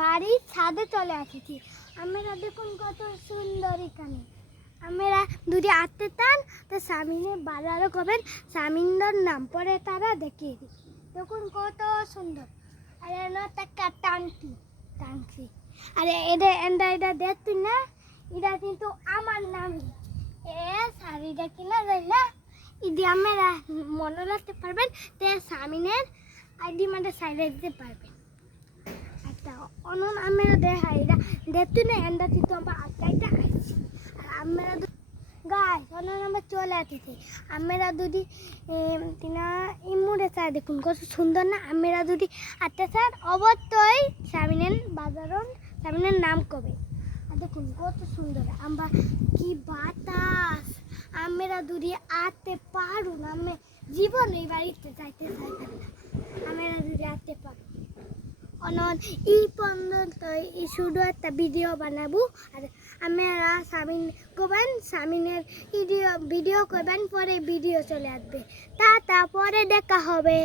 বাড়ির ছাদে চলে আসেছি। আমরা দেখুন কত সুন্দর এখানে। আমরা যদি আসতে চান তো সামিনে বাজারও করবেন, সামিন্দর নাম পরে তারা দেখিয়ে দিই। দেখুন কত সুন্দর। আর একটা টাংসি আরে এটা দেখতুন না, এটা কিন্তু আমার নামই। শাড়িটা কিনা যায় না, ইদি আমরা মনে রাখতে পারবেন। তে সামিনের আইডি মানে সাইডে দিতে পারবেন। একটা অনন আমরা দেখাই এটা দেখতুন না, এন্ডা কিন্তু আমরা আটকাইটা আসছি। আর আমরা গাই অনন আমরা চলে আসতেছি। আমরা যদি তিনা ইমুরে চাই দেখুন কত সুন্দর না। আমরা যদি আটতে চান অবশ্যই সামিনের বাজারন সামিনের নাম কবে। আর দেখুন কত সুন্দর আমরা কি বাতাস। আমরা যদি আসতে পারুন, আমি জীবন এই বাড়িতে যাইতে চাইতাম না। আমরা যদি আসতে পারুন অনন এই পর্যন্ত শুধু একটা ভিডিও বানাবো। আর আমরা সামিন করবেন, সামিনের ভিডিও করবেন, পরে ভিডিও চলে আসবে। তা পরে দেখা হবে।